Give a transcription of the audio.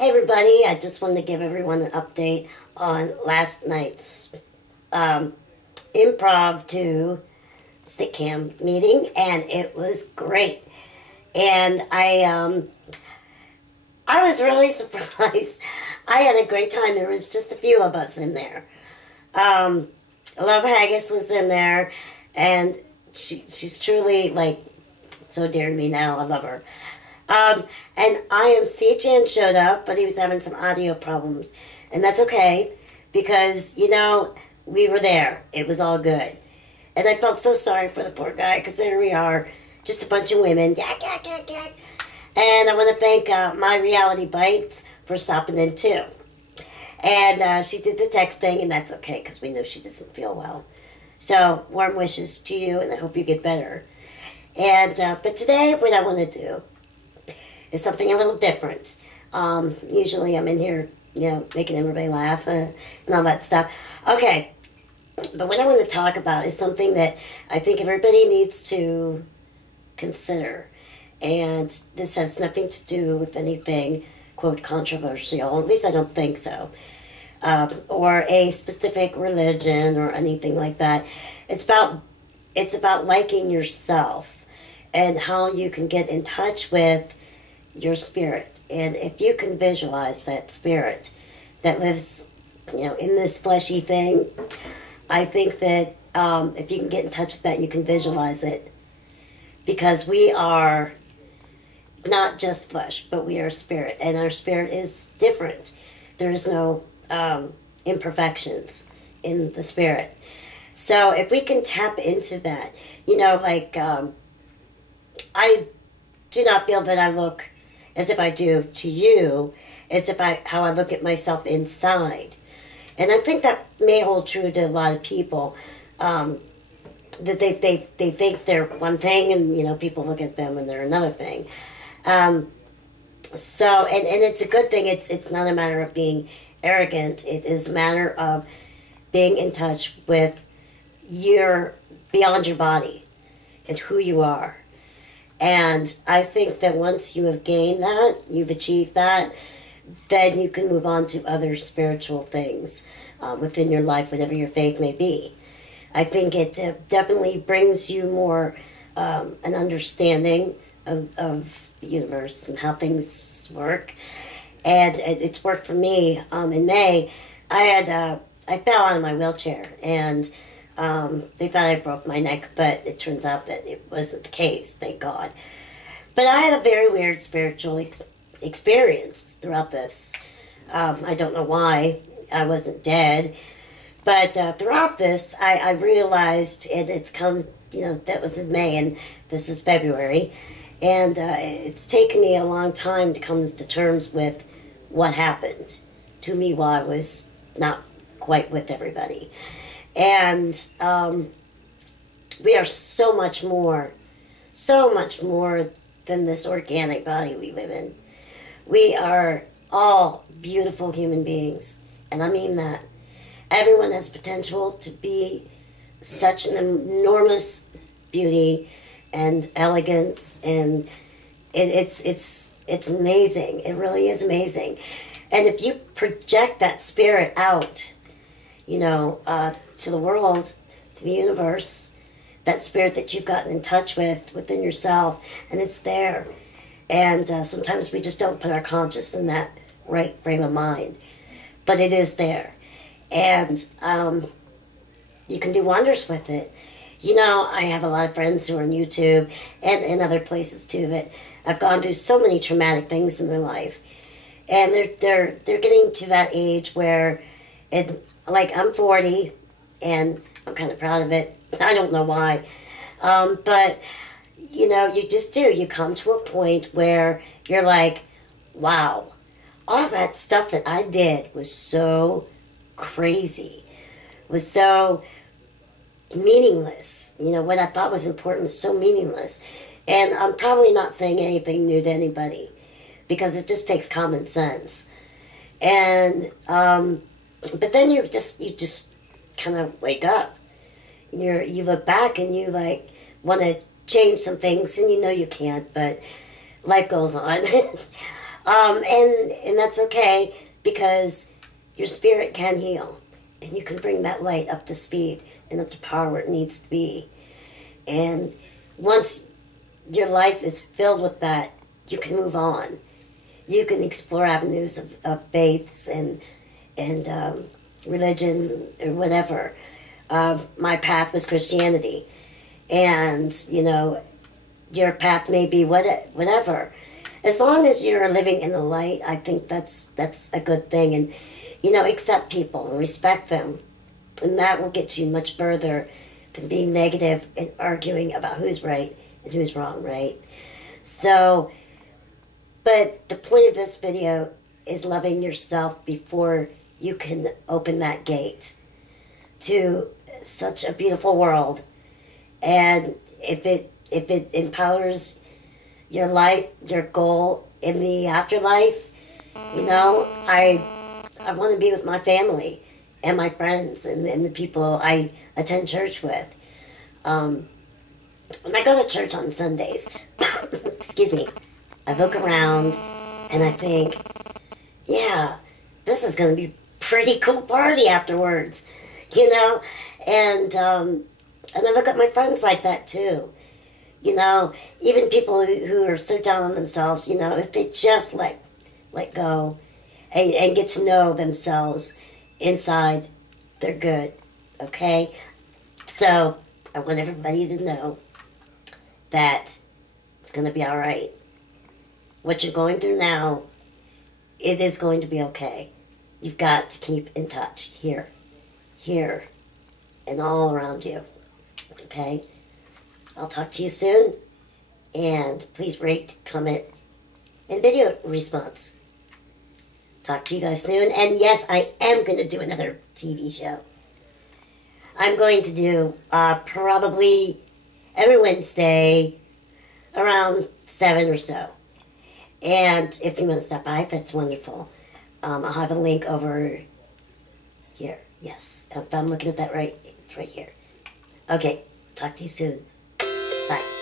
Hey everybody, I just wanted to give everyone an update on last night's improv to stickam meeting, and it was great. And I was really surprised. I had a great time. There was just a few of us in there. Lovehaggis was in there, and she's truly, like, so dear to me now. I love her. And iamcchan showed up, but he was having some audio problems. And that's okay, because, you know, we were there. It was all good. And I felt so sorry for the poor guy, because there we are, just a bunch of women. Yak, yak, yak, yak. And I want to thank myrealitybytes for stopping in, too. And she did the texting, and that's okay, because we know she doesn't feel well. So, warm wishes to you, and I hope you get better. And but today, what I want to do is something a little different. Usually I'm in here, you know, making everybody laugh and all that stuff. Okay, but what I want to talk about is something that I think everybody needs to consider. And this has nothing to do with anything, quote, controversial. At least I don't think so. Or a specific religion or anything like that. It's about liking yourself and how you can get in touch with your spirit. And if you can visualize that spirit that lives, you know, in this fleshy thing, I think that if you can get in touch with that, you can visualize it. Because we are not just flesh, but we are spirit. And our spirit is different. There is no imperfections in the spirit. So if we can tap into that, you know, like, I do not feel that I look as if I do to you, as if how I look at myself inside. And I think that may hold true to a lot of people, that they think they're one thing, and, you know, people look at them and they're another thing. So, and it's a good thing. It's not a matter of being arrogant. It is a matter of being in touch with beyond your body and who you are. And I think that once you have gained that, you've achieved that, then you can move on to other spiritual things within your life, whatever your faith may be. I think it definitely brings you more an understanding of the universe and how things work. And it's worked for me. In May, I fell out of my wheelchair, and they thought I broke my neck, but it turns out that it wasn't the case, thank God. But I had a very weird spiritual experience throughout this. I don't know why. I wasn't dead. But throughout this, I realized, and it's come, you know, that was in May, and this is February, and it's taken me a long time to come to terms with what happened to me while I was not quite with everybody. And we are so much more than this organic body we live in. We are all beautiful human beings, and I mean that. Everyone has potential to be such an enormous beauty and elegance, and it's amazing. It really is amazing. And if you project that spirit out, you know, to the world, to the universe, that spirit that you've gotten in touch with within yourself, and it's there. And sometimes we just don't put our conscious in that right frame of mind, but it is there. And you can do wonders with it. You know, I have a lot of friends who are on YouTube and other places too that have gone through so many traumatic things in their life, and they're getting to that age where like, I'm 40, and I'm kind of proud of it. I don't know why. But, you know, you just do. You come to a point where you're like, wow, all that stuff that I did was so crazy, was so meaningless. You know, what I thought was important was so meaningless. And I'm probably not saying anything new to anybody, because it just takes common sense. And, but then you just kind of wake up. You look back and you, like, want to change some things, and you know you can't, but life goes on. And that's okay, because your spirit can heal, and you can bring that light up to speed and up to power where it needs to be. And once your life is filled with that, you can move on. You can explore avenues of faiths and religion or whatever. My path was Christianity, and your path may be whatever. As long as you're living in the light, I think that's a good thing. And accept people and respect them, and that will get you much further than being negative and arguing about who's right and who's wrong, right? So, but the point of this video is loving yourself before you can open that gate to such a beautiful world. And if it empowers your life, your goal in the afterlife, I want to be with my family and my friends and the people I attend church with. When I go to church on Sundays, excuse me, I look around and I think, yeah, this is going to be a pretty cool party afterwards, and I look at my friends like that too. Even people who are so down on themselves, if they just let go and get to know themselves inside, they're good, okay? So I want everybody to know that it's going to be all right. What you're going through now, it is going to be okay. You've got to keep in touch here, and all around you, okay? I'll talk to you soon, and please rate, comment, and video response. Talk to you guys soon, and yes, I am going to do another TV show. I'm going to do probably every Wednesday around 7 or so. And if you want to stop by, that's wonderful. I'll have a link over here. Yes, if I'm looking at that right, it's right here. Okay, talk to you soon. Bye.